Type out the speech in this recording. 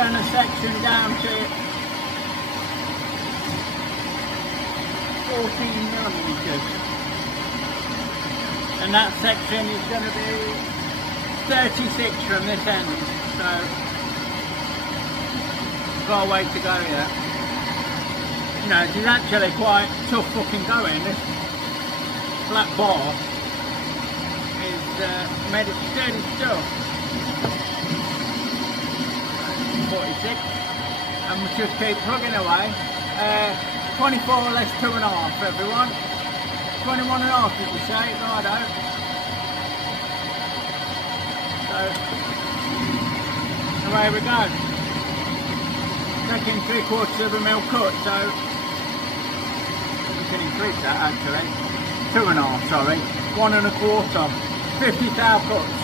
turn a section down to 14 millimeters, and that section is going to be 36 from this end, so got a way to go yet. You know, it is actually quite tough fucking going. This flat bar is made of sturdy stuff. 46, and we just keep plugging away. 24 less 2.5, everyone. 21.5, did we say? Righto. So away we go. Taking 3/4 mm cut, so we can increase that actually. 2.5, sorry. 1 1/4. 50 thou cuts.